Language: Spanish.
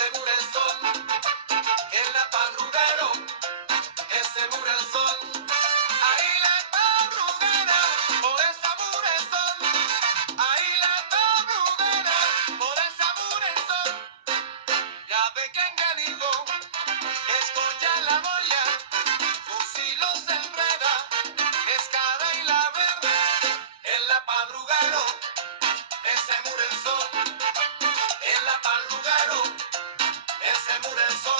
ese mura el sol, en la padruguero, ese mura el sol. Ahí la padruguera, por esa mura el sol. Ahí la padruguera, por esa mura el sol. Ya ve que enganigo, escolla la boya, fusilos se enreda, escada y la verde, en la padruguero, ese mura el sol. En la padruguero, ese mura el sol.